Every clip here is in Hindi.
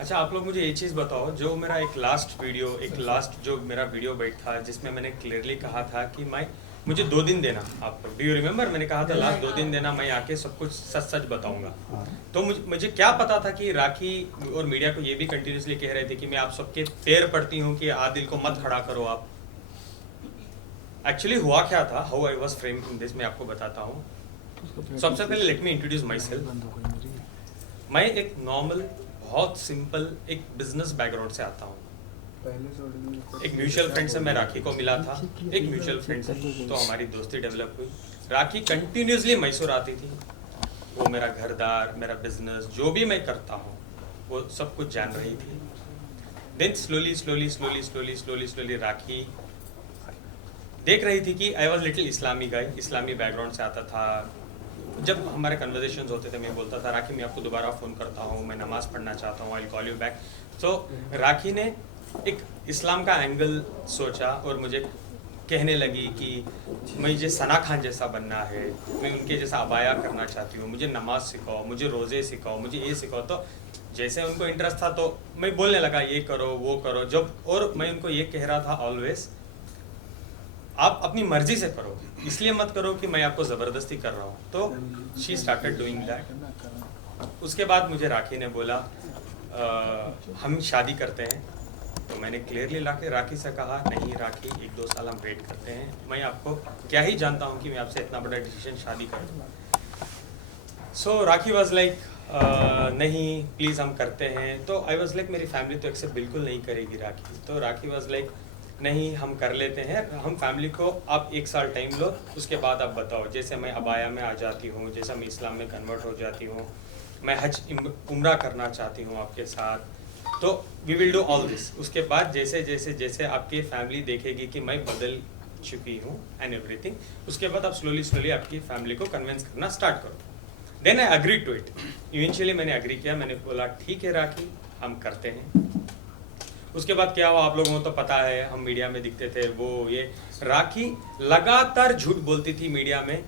अच्छा, आप लोग मुझे ये चीज़ बताओ, जो मेरा एक लास्ट जो मेरा वीडियो बैठ था जिसमें मैंने क्लियरली कहा था कि मैं मुझे 2 दिन देना, आप डू यू रिमेम्बर? मैंने कहा था लास्ट 2 दिन देना, मैं आके सब कुछ सच सच बताऊंगा। तो मुझे क्या पता था कि राखी और मीडिया को ये भी कंटिन्यूसली कह रहे थे कि मैं आप सबके पैर पड़ती हूँ कि आदिल को मत खड़ा करो आप। एक्चुअली हुआ क्या था, how I was framing this, मैं आपको बताता हूँ। सबसे पहले let me introduce my self. मैं एक नॉर्मल, बहुत सिंपल एक बिजनेस बैकग्राउंड से आता हूँ। एक म्यूचुअल फ्रेंड से मैं राखी को मिला था, एक म्यूचुअल फ्रेंड से, तो हमारी दोस्ती डेवलप हुई। राखी कंटिन्यूसली मैसूर आती थी, वो मेरा घरदार, मेरा बिजनेस, जो भी मैं करता हूँ वो सब कुछ जान रही थी। देन स्लोली राखी देख रही थी कि I was little Islami guy, Islami background से आता था। जब हमारे कन्वर्जेशन होते थे मैं बोलता था राखी मैं आपको दोबारा फ़ोन करता हूँ, मैं नमाज़ पढ़ना चाहता हूँ, I will call you back. तो राखी ने एक इस्लाम का एंगल सोचा और मुझे कहने लगी कि मुझे सना खान जैसा बनना है, मैं उनके जैसा अबाया करना चाहती हूँ, मुझे नमाज सिखाओ, मुझे रोज़े सिखाओ, मुझे ये सिखाओ। तो जैसे उनको इंटरेस्ट था तो मैं बोलने लगा ये करो वो करो। जब और मैं उनको ये कह रहा था ऑलवेज, आप अपनी मर्जी से करो, इसलिए मत करो कि मैं आपको ज़बरदस्ती कर रहा हूँ। तो शी स्टार्टेड डूइंग दैट। उसके बाद मुझे राखी ने बोला हम शादी करते हैं। तो मैंने क्लियरली राखी से कहा नहीं राखी, 1-2 साल हम वेट करते हैं, मैं आपको क्या ही जानता हूँ कि मैं आपसे इतना बड़ा डिसीजन शादी कर दूँगा। सो राखी वॉज लाइक नहीं प्लीज़ हम करते हैं। तो आई वॉज लाइक मेरी फैमिली तो एक्सेप्ट बिल्कुल नहीं करेगी राखी। तो राखी वॉज लाइक नहीं हम कर लेते हैं, हम फैमिली को आप 1 साल टाइम लो, उसके बाद आप बताओ। जैसे मैं अबाया में आ जाती हूँ, जैसा मैं इस्लाम में कन्वर्ट हो जाती हूँ, मैं हज उम्रा करना चाहती हूँ आपके साथ, तो we will do all this. उसके बाद जैसे जैसे जैसे आपकी फैमिली देखेगी कि मैं बदल चुकी हूँ एंड एवरीथिंग, उसके बाद आप स्लोली आपकी फैमिली को कन्विंस करना स्टार्ट करो। Then I agree to it. Eventually मैंने अग्री किया, मैंने बोला ठीक है राखी हम करते हैं। उसके बाद क्या हुआ आप लोगों को तो पता है, हम मीडिया में दिखते थे वो ये। राखी लगातार झूठ बोलती थी मीडिया में।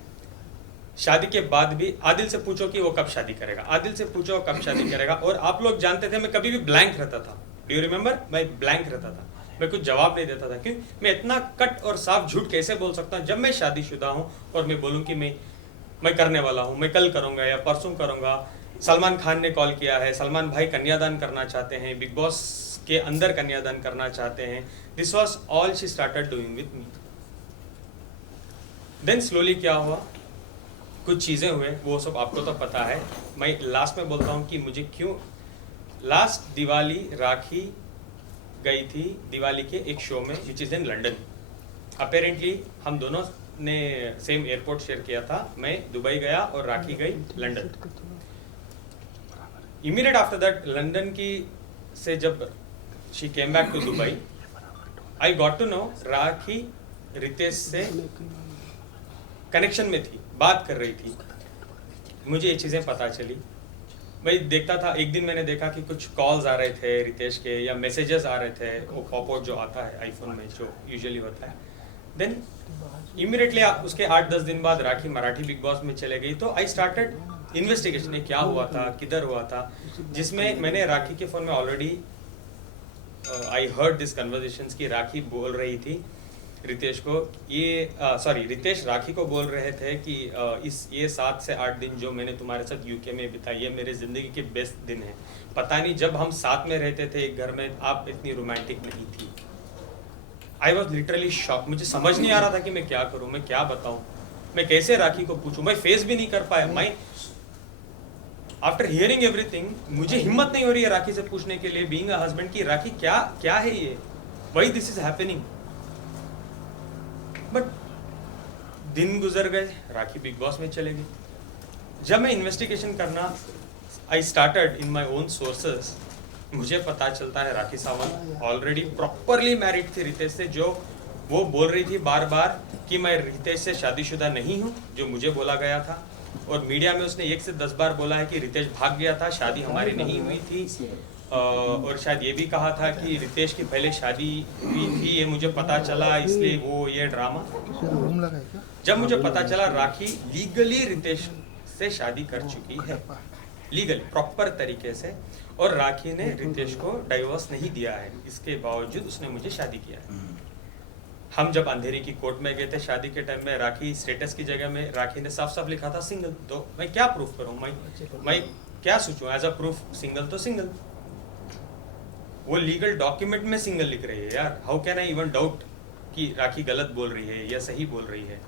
शादी के बाद भी आदिल से पूछो कि वो कब शादी करेगा, आदिल से पूछो कब शादी करेगा। और आप लोग जानते थे मैं कभी भी ब्लैंक रहता था, डू यू रिमेम्बर? मैं ब्लैंक रहता था, मैं कुछ जवाब नहीं देता था। क्यों? मैं इतना कट और साफ झूठ कैसे बोल सकता हूँ जब मैं शादीशुदा हूँ और मैं बोलूँ कि मैं करने वाला हूँ, मैं कल करूँगा या परसों करूँगा। सलमान खान ने कॉल किया है, सलमान भाई कन्यादान करना चाहते हैं, बिग बॉस के अंदर कन्यादान करना चाहते हैं। This was all she started doing with me. Then slowly क्या हुआ, कुछ चीज़ें हुए, वो सब आपको तो पता है। मैं लास्ट में बोलता हूँ कि मुझे क्यों। लास्ट दिवाली राखी गई थी दिवाली के एक शो में which is in London. Apparently हम दोनों ने सेम एयरपोर्ट शेयर किया था। मैं दुबई गया और राखी गई London. Immediate after that London की से जब she came back to Dubai, I got to know Rakhi Ritesh से कनेक्शन में थी, बात कर रही थी। मुझे ये चीज़ें पता चली। मैं देखता था, एक दिन मैंने देखा कि कुछ कॉल्स आ रहे थे रितेश के या मैसेजेस आ रहे थे, वो पॉपआउट जो आता है आईफोन में जो यूजुअली होता है। देन इमीडिएटली उसके 8-10 दिन बाद राखी मराठी बिग बॉस में चले गई। तो आई स्टार्टेड इन्वेस्टिगेशन, क्या हुआ था, किधर हुआ था, जिसमें मैंने राखी के फ़ोन में already I heard this conversations की राखी बोल रही थी रितेश को, रितेश राखी को बोल रहे थे कि ये 7 से 8 दिन जो मैंने तुम्हारे साथ यूके में बिताई, ये मेरे ज़िंदगी के बेस्ट दिन है। पता नहीं जब हम साथ में रहते थे एक घर में, आप इतनी रोमांटिक नहीं थी। I was literally shock. मुझे समझ नहीं आ रहा था कि मैं क्या करूँ, मैं क्या बताऊँ, मैं कैसे राखी को पूछूँ। मैं फेस भी नहीं कर पाया। मैं आफ्टर हियरिंग एवरीथिंग, मुझे हिम्मत नहीं हो रही है राखी से पूछने के लिए, बीइंग अ हस्बैंड, की राखी क्या है ये, why this is happening. But दिन गुजर गए, राखी बिग बॉस में चले गई। जब मैं इन्वेस्टिगेशन करना I started in my own sources, मुझे पता चलता है Rakhi Sawant already properly married थी रितेश से। जो वो बोल रही थी बार बार कि मैं रितेश से शादीशुदा नहीं हूँ, जो मुझे बोला गया था। और मीडिया में उसने 1 से 10 बार बोला है कि रितेश भाग गया था, शादी हमारी नहीं हुई थी। और शायद ये भी कहा था कि रितेश की पहले शादी हुई थी, ये मुझे पता चला, इसलिए वो ये ड्रामा। जब मुझे पता चला राखी लीगली रितेश से शादी कर चुकी है, लीगली प्रॉपर तरीके से, और राखी ने रितेश को डाइवोर्स नहीं दिया है, इसके बावजूद उसने मुझे शादी किया है। हम जब अंधेरी की कोर्ट में गए थे शादी के टाइम में, राखी स्टेटस की जगह में राखी ने साफ साफ लिखा था सिंगल। तो मैं क्या प्रूफ करूं, मैं क्या सोचूं, एज अ प्रूफ सिंगल तो सिंगल, वो लीगल डॉक्यूमेंट में सिंगल लिख रही है यार। How can I even doubt कि राखी गलत बोल रही है या सही बोल रही है।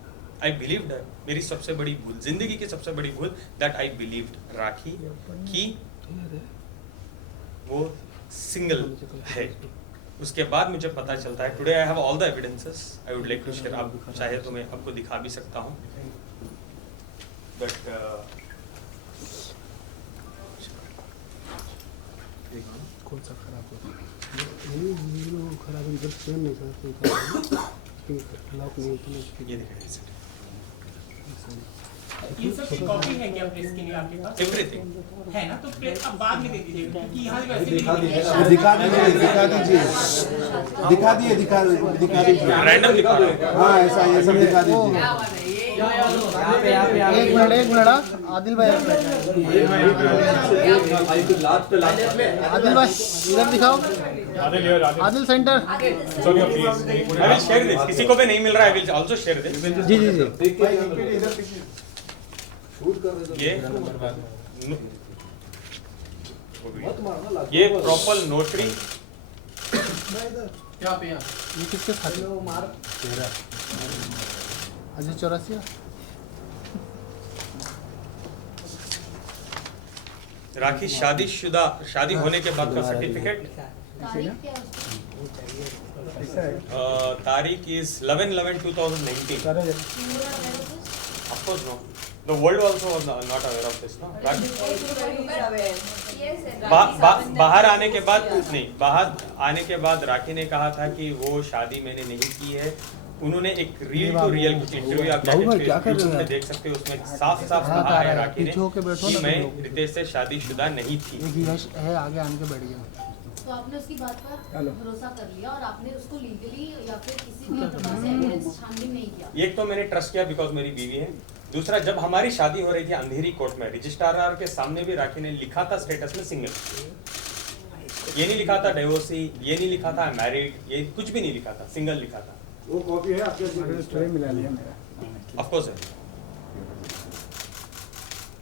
आई बिलीव्ड हर। मेरी सबसे बड़ी भूल, जिंदगी की सबसे बड़ी भूल, दैट आई बिलीव्ड राखी कि वो सिंगल है। उसके बाद मुझे पता चलता है, today I have all the evidences, I would like to share. आप चाहे तो मैं आपको दिखा भी सकता हूँ, बट कौन सा खराब हो खराब इधर सेम नहीं सर, लॉक नहीं होता। ये देखिए ये सब की कॉपी है क्या प्रेस के लिए आपके पास? एवरीथिंग है ना, तो प्रेस आप बाद में दे दीजिएगा, क्योंकि यहाँ से वैसे भी दिखा दीजिए रैंडम दिखा रहा हूँ। हाँ ऐसा ये सब दिखा दीजिए। एक मिनट आदिल भाई, आदिल भाई इधर दिखाओ, Adil centre. I will share this. किसी को भी नहीं मिल रहा है, I will also share this. जी जी जी ये प्रॉपर नोटरी। ये किसके साथ है? अजय चौरासिया। राखी शादीशुदा, शादी होने के बाद का सर्टिफिकेट। तारीख is 11/11/2019। Of course no. The world also was not aware of this, no? बाहर आने के बाद नहीं, बाहर आने के बाद राखी ने कहा था कि वो शादी मैंने नहीं की है। उन्होंने एक रियल टू रियल कुछ इंटरव्यू आप यूट्यूब में देख सकते हो, उसमें साफ साफ कहा है राखी ने कि मैं रितेश से शादीशुदा नहीं थी। है आगे आने के बैठ गया। तो आपने उसकी बात पर भरोसा कर लिया और आपने उसको लीगली या फिर किसी भी प्रकार से एविडेंस छानबीन नहीं किया? एक तो मैंने ट्रस्ट किया बिकॉज मेरी बीवी है। दूसरा, जब हमारी शादी हो रही थी अंधेरी कोर्ट में, रजिस्ट्रार के सामने भी राखी ने लिखा था स्टेटस में सिंगल। ये नहीं लिखा था डिवोर्सी, ये नहीं लिखा था मैरिड, ये कुछ भी नहीं लिखा था, सिंगल लिखा था। वो कॉपी है आपके मिला लिया मेरा। ऑफ कोर्स है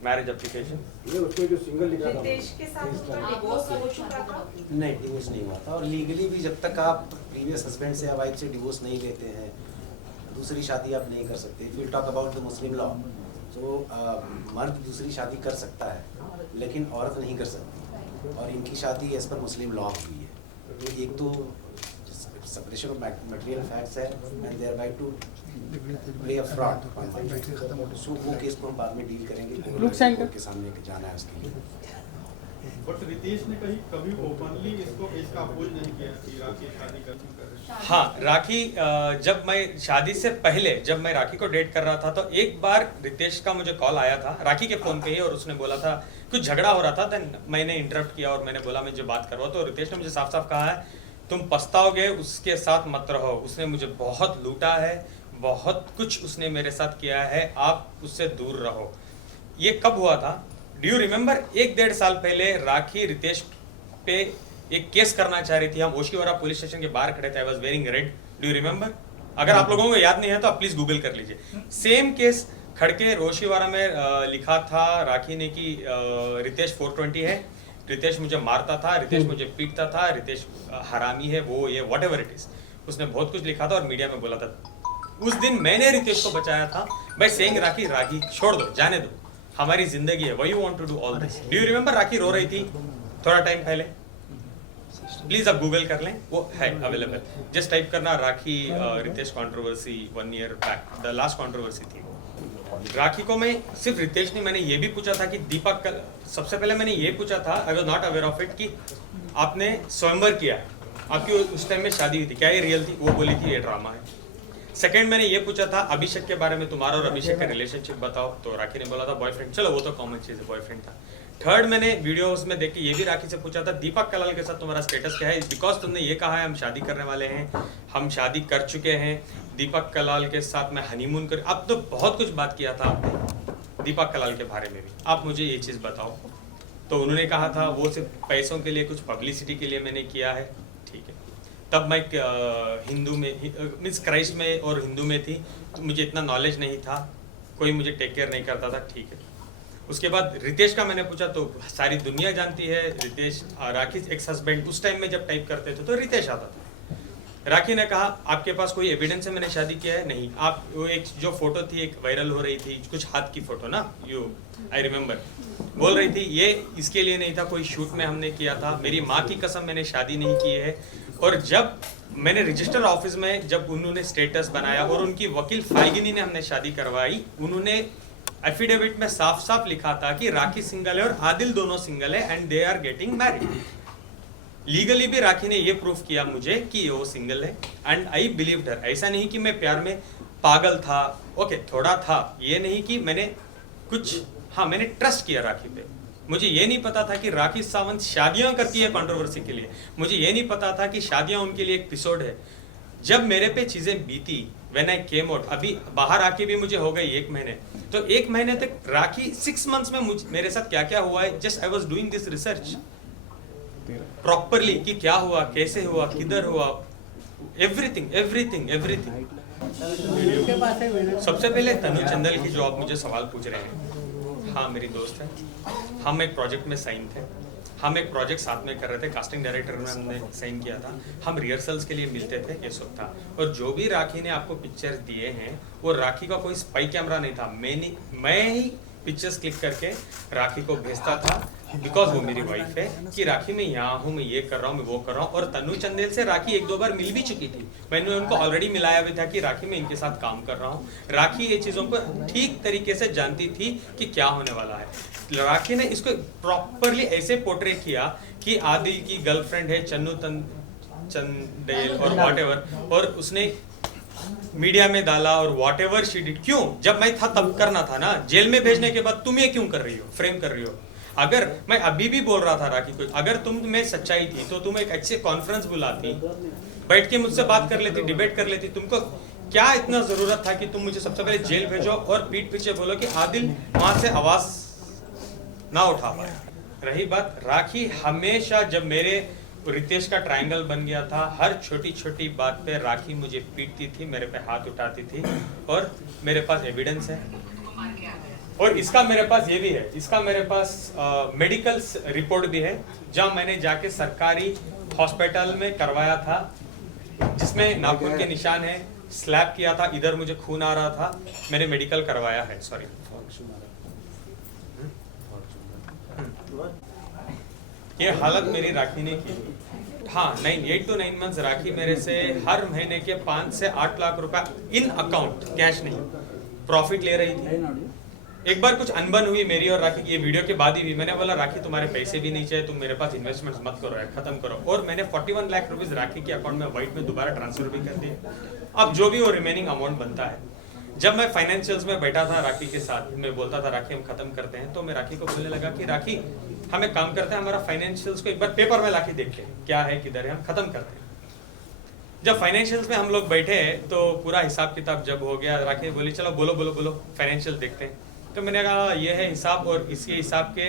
मैरिज एप्लीकेशन। ये उसमें जो सिंगल लिखा था रितेश के साथ उसका डिवोर्स हो चुका था? नहीं, डिवोर्स नहीं हुआ था। और लीगली भी जब तक आप प्रीवियस हस्बैंड से या वाइफ से डिवोर्स नहीं लेते हैं, दूसरी शादी आप नहीं कर सकते। If you talk about the Muslim law, तो मर्द दूसरी शादी कर सकता है लेकिन औरत नहीं कर सकती, और इनकी शादी एज पर मुस्लिम लॉ हुई है। एक तो सेपरेशन ऑफ मटेरियल फैक्ट्स है and thereby to play a fraud. So वो केस को हम बाद में डील करेंगे, कोर्ट के सामने जाना है उसके लिए। बट रितेश ने कभी ओपनली इसका अपोज नहीं किया कि राखी शादी कर। हाँ, राखी जब मैं शादी से पहले जब मैं राखी को डेट कर रहा था, तो एक बार रितेश का मुझे कॉल आया था राखी के फोन पे ही, और उसने बोला था कुछ झगड़ा हो रहा था। देन मैंने इंटरप्ट किया और मैंने बोला मुझे बात करवा। तो रितेश ने मुझे साफ साफ कहा है तुम पछताओगे, उसके साथ मत रहो, उसने मुझे बहुत लूटा है, बहुत कुछ उसने मेरे साथ किया है, आप उससे दूर रहो। ये कब हुआ था? Do you remember? 1-1.5 साल पहले राखी रितेश पे एक केस करना चाह रही थी। हम ओशिवारा पुलिस स्टेशन के बाहर खड़े थे। I was wearing red. Do you remember? अगर आप लोगों को याद नहीं है तो आप प्लीज गूगल कर लीजिए। सेम केस खड़के ओशिवारा में लिखा था राखी ने कि रितेश 420 है, रितेश मुझे मारता था, रितेश मुझे पीटता था, रितेश हरामी है, वो ये व्हाटएवर इट इज। उसने बहुत कुछ लिखा था और मीडिया में बोला था। उस दिन मैंने रितेश को बचाया था बाय सेइंग राखी राखी छोड़ दो, जाने दो, हमारी जिंदगी है, why you want to do all this. Do you remember? Rakhi रो रही थी थोड़ा टाइम पहले, प्लीज आप गूगल कर लें, वो है अवेलेबल। जस्ट टाइप करना Rakhi Ritesh controversy 1 year back, the last controversy थी। राखी को मैं सिर्फ रितेश ने, मैंने ये भी पूछा था कि दीपक, सबसे पहले मैंने ये पूछा था, I was not aware of it, कि आपने स्वयंवर किया है, आपकी उस टाइम में शादी हुई थी, क्या ये रियल थी? वो बोली थी ये ड्रामा है। सेकंड मैंने ये पूछा था अभिषेक के बारे में, तुम्हारा और अभिषेक का रिलेशनशिप बताओ, तो राखी ने बोला था बॉयफ्रेंड। चलो वो तो कॉमन चीज है, बॉयफ्रेंड था। थर्ड मैंने वीडियोस में देख के ये भी राखी से पूछा था दीपक कलाल के साथ तुम्हारा स्टेटस क्या है, बिकॉज तुमने ये कहा है हम शादी करने वाले हैं, हम शादी कर चुके हैं, दीपक कलाल के साथ मैं हनीमून कर। अब तो बहुत कुछ बात किया था आपने दीपक कलाल के बारे में भी, आप मुझे ये चीज बताओ। तो उन्होंने कहा था वो सिर्फ पैसों के लिए, कुछ पब्लिसिटी के लिए मैंने किया है, ठीक है। तब मैं हिंदू में मीन्स क्राइस्ट में और हिंदू में थी, तो मुझे इतना नॉलेज नहीं था, कोई मुझे टेक केयर नहीं करता था, ठीक है। उसके बाद रितेश का मैंने पूछा तो सारी दुनिया जानती है रितेश, राखी एक्स हस्बैंड, उस टाइम में जब टाइप करते थे तो रितेश आता था। राखी ने कहा आपके पास कोई एविडेंस है मैंने शादी किया है? नहीं। आप वो एक जो फोटो थी एक वायरल हो रही थी, कुछ हाथ की फोटो ना, यू आई रिमेम्बर, बोल रही थी ये इसके लिए नहीं था, कोई शूट में हमने किया था, मेरी माँ की कसम मैंने शादी नहीं की है। और जब मैंने रजिस्टर ऑफिस में जब उन्होंने स्टेटस बनाया और उनकी वकील फाइगिनी ने हमने शादी करवाई, उन्होंने एफिडेविट में साफ साफ लिखा था कि राखी सिंगल है और आदिल दोनों सिंगल है and they are getting married. Legally भी राखी ने ये प्रूफ किया मुझे कि वो सिंगल है एंड आई बिलीव्ड हर। ऐसा नहीं कि मैं प्यार में पागल था, ओके थोड़ा था, ये नहीं कि मैंने कुछ, हाँ मैंने ट्रस्ट किया राखी पे। मुझे ये नहीं पता था कि राखी सावंत शादियां करती है कंट्रोवर्सी के लिए, मुझे ये नहीं पता था कि शादियां उनके लिए एक एपिसोड है। जब मेरे पे चीजें बीती, व्हेन आई केम आउट, अभी बाहर आके भी मुझे हो गई 1 महीने, तो 1 महीने तक राखी 6 मंथ्स में मेरे साथ क्या क्या हुआ है, just I was doing this research properly कि क्या हुआ, कैसे हुआ, किधर हुआ, एवरीथिंग एवरीथिंग एवरीथिंग। सबसे पहले तनु चंदल की जो आप मुझे सवाल पूछ रहे हैं, हाँ मेरी दोस्त है, हम एक प्रोजेक्ट में साइन थे, हम एक प्रोजेक्ट साथ में कर रहे थे, कास्टिंग डायरेक्टर में हमने साइन किया था, हम रिहर्सल्स के लिए मिलते थे, ये सब था। और जो भी राखी ने आपको पिक्चर्स दिए हैं वो राखी का कोई स्पाई कैमरा नहीं था, मैं ही पिक्चर्स क्लिक करके राखी को भेजता था, बिकॉज वो मेरी वाइफ है, कि राखी मैं यहाँ हूँ, मैं ये कर रहा हूँ, मैं वो कर रहा हूँ। और तनु चंदेल से राखी 1-2 बार मिल भी चुकी थी, मैंने उनको ऑलरेडी मिलाया भी था कि राखी मैं इनके साथ काम कर रहा हूँ। राखी ये चीज़ों को ठीक तरीके से जानती थी कि क्या होने वाला है। राखी ने इसको प्रॉपरली ऐसे पोर्ट्रे किया कि आदिल की गर्लफ्रेंड है चन्नू चंदेल और व्हाटएवर, और उसने मीडिया में डाला और व्हाटएवर शी डिड। क्यों? जब मैं था तब करना था ना, जेल में भेजने के बाद तुम ये क्यों कर रही हो, फ्रेम कर रही हो? अगर मैं अभी भी बोल रहा था राखी को, अगर तुम में सच्चाई थी तो तुम एक अच्छे कॉन्फ्रेंस बुलाती, बैठ के मुझसे बात कर लेती, डिबेट कर लेती। तुमको क्या इतना जरूरत था कि तुम मुझे सबसे पहले जेल भेजो और पीठ पीछे बोलो कि आदिल वहां से आवाज ना उठा पाए। रही बात राखी, हमेशा जब मेरे रितेश का ट्रायंगल बन गया था, हर छोटी छोटी बात पे राखी मुझे पीटती थी, मेरे पे हाथ उठाती थी, और मेरे पास एविडेंस है। और इसका मेरे पास ये भी है, इसका मेरे पास मेडिकल रिपोर्ट भी है, जहां मैंने जाके सरकारी हॉस्पिटल में करवाया था, जिसमें नाखून के निशान है, स्लैब किया था, इधर मुझे खून आ रहा था, मैंने मेडिकल करवाया है। सॉरी, ये हालत मेरी राखी ने की। हाँ, 8 to 9 मंथ्स राखी मेरे से हर महीने के 5 से 8 लाख रुपए इन अकाउंट, कैश नहीं, प्रॉफिट ले रही थी। एक बार कुछ अनबन हुई मेरी और राखी की, ये वीडियो के बाद ही हुई। मैंने बोला राखी तुम्हारे पैसे भी नहीं चाहिए, तुम मेरे पास इन्वेस्टमेंट्स मत करो यार, खत्म करो। और मैंने 41 लाख रुपीस राखी के अकाउंट में वाइट में दोबारा ट्रांसफर भी कर दिए। अब जो भी वो रिमेनिंग अमाउंट बनता है, जब मैं फाइनेंशियल्स में बैठा था राखी के साथ, मैं बोलता था राखी हम खत्म करते हैं, तो मैं राखी को बोलने लगा कि राखी हम एक काम करते हैं, हमारा फाइनेंशियल्स को एक बार पेपर में लाके देखते हैं क्या है, किधर है, हम खत्म करते हैं। जब फाइनेंशियल्स में हम लोग बैठे तो पूरा हिसाब किताब जब हो गया, राखी बोली चलो बोलो बोलो बोलो फाइनेंशियल देखते हैं। तो मैंने कहा ये है हिसाब, और इसके हिसाब के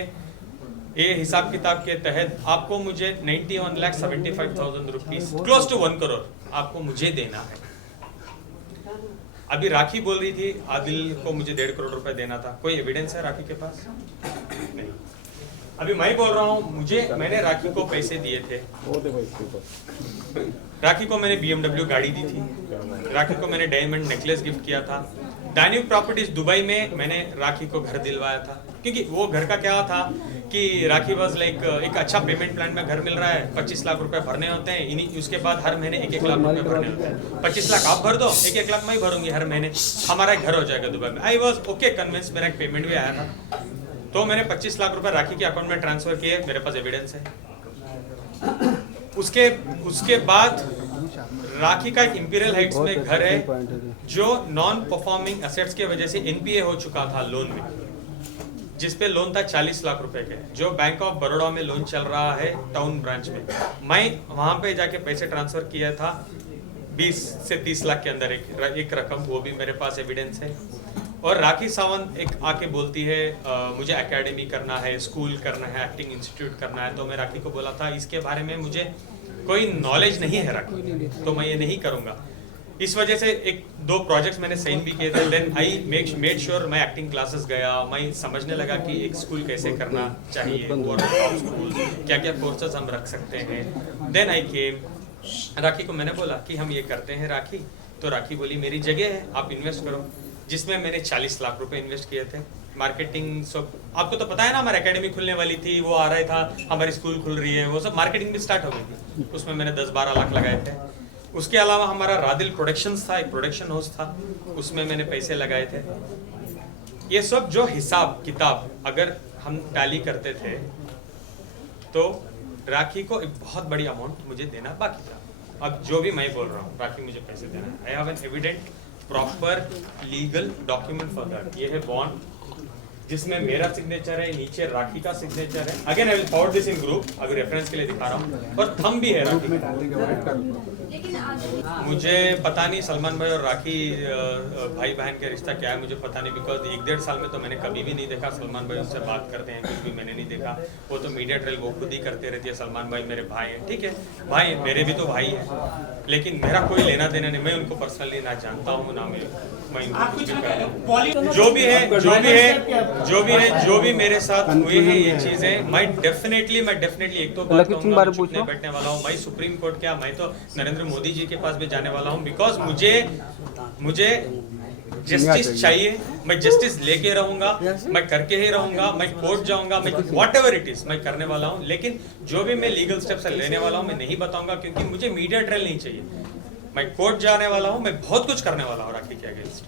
ये हिसाब किताब के तहत आपको मुझे 91,75,000 रुपीज, क्लोज टू 1 करोड़ आपको मुझे देना है। अभी राखी बोल रही थी आदिल को मुझे 1.5 करोड़ रुपए देना था, कोई एविडेंस है राखी के पास? नहीं। अभी मैं बोल रहा हूँ, मैंने राखी को पैसे दिए थे, राखी को मैंने BMW गाड़ी दी थी, राखी को मैंने डायमंड नेकलेस गिफ्ट किया था, डायन्यूब प्रॉपर्टीज दुबई में मैंने राखी को घर दिलवाया था, क्योंकि वो घर का क्या था कि राखी बस लाइक एक अच्छा पेमेंट प्लान में घर मिल रहा है, 25 लाख रुपए भरने होते हैं, उसके बाद हर महीने 1-1 लाख रुपए भरने होते हैं। 25 लाख आप भर दो, 1-1 लाख मैं भरूंगी हर महीने, हमारा घर हो जाएगा दुबई में। आई वॉज ओके कन्विंस, मेरा एक पेमेंट भी आया था, तो मैंने 25 लाख रुपए राखी के अकाउंट में ट्रांसफर किए, मेरे पास एविडेंस है। उसके बाद राखी का एक इंपीरियल हाइट्स में घर है जो नॉन परफॉर्मिंग एसेट्स के वजह से NPA हो चुका था लोन में, जिसपे लोन था 40 लाख रुपए के, जो बैंक ऑफ बड़ौदा में लोन चल रहा है टाउन ब्रांच में। मैं वहां पे जाके पैसे ट्रांसफर किया था 20 से 30 लाख के अंदर एक रकम, वो भी मेरे पास एविडेंस है। और राखी सावंत एक आके बोलती है मुझे एकेडमी करना है, स्कूल करना है, एक्टिंग इंस्टीट्यूट करना है। तो मैं राखी को बोला था इसके बारे में मुझे कोई नॉलेज नहीं है राखी, तो मैं ये नहीं करूँगा। इस वजह से एक दो प्रोजेक्ट्स मैंने साइन भी किए थे। देन आई मेड श्योर मैं एक्टिंग क्लासेस गया, मैं समझने लगा कि एक स्कूल कैसे करना चाहिए और टॉप स्कूल क्या क्या कोर्सेज हम रख सकते हैं। देन आई केम, राखी को मैंने बोला कि हम ये करते हैं राखी, तो राखी बोली मेरी जगह है, आप इन्वेस्ट करो, जिसमें मैंने 40 लाख रुपए इन्वेस्ट किए थे। मार्केटिंग सब आपको तो पता है ना, हमारी एकेडमी खुलने वाली थी, वो आ रहा था, हमारी स्कूल खुल रही है, वो सब मार्केटिंग भी स्टार्ट हो गई थी, उसमें मैंने 10-12 लाख लगाए थे। उसके अलावा हमारा रादिल प्रोडक्शंस था, एक प्रोडक्शन हाउस था, उसमें मैंने पैसे लगाए थे। ये सब जो हिसाब किताब अगर हम टैली करते थे तो राखी को एक बहुत बड़ी अमाउंट मुझे देना बाकी था। अब जो भी मैं बोल रहा हूँ राखी मुझे पैसे देना है, I have an evident proper legal document for that. ये है बॉन्ड जिसमें मेरा सिग्नेचर है, नीचे राखी का सिग्नेचर है। Again I will forward this in group, अभी रेफरेंस के लिए दिखा रहा हूँ, और थंब भी है राखी। लेकिन आज मुझे पता नहीं सलमान भाई और राखी भाई बहन का रिश्ता क्या है, मुझे पता नहीं, बिकॉज 1-1.5 साल में तो मैंने कभी भी नहीं देखा सलमान भाई उनसे बात करते हैं, कुछ भी मैंने नहीं देखा। वो तो मीडिया ट्रेल वो खुद ही करते रहती है। सलमान भाई मेरे भाई हैं, ठीक है भाई, मेरे भी तो भाई हैं, लेकिन मेरा कोई लेना देना नहीं। मैं उनको पर्सनली ना जानता हूँ ना मैं आप उनको कुछ कुछ भी कह रहा हूँ। बॉलीवुड जो भी मेरे साथ हुए हैं ये चीजें, मैं डेफिनेटली एक तो बात कहूंगा, मैं चुप नहीं बैठने वाला हूँ। मैं सुप्रीम कोर्ट क्या, मैं तो नरेंद्र मोदी जी के पास भी जाने वाला हूँ, बिकॉज मुझे जस्टिस चाहिए। मैं जस्टिस लेके रहूंगा, मैं करके ही रहूंगा, मैं कोर्ट जाऊंगा, मैं व्हाटएवर इट इज मैं करने वाला हूँ। लेकिन जो भी मैं लीगल स्टेप्स लेने वाला हूँ मैं नहीं बताऊंगा, क्योंकि मुझे मीडिया ट्रायल नहीं चाहिए। मैं कोर्ट जाने वाला हूँ, मैं बहुत कुछ करने वाला हूँ राखी के अगेंस्ट।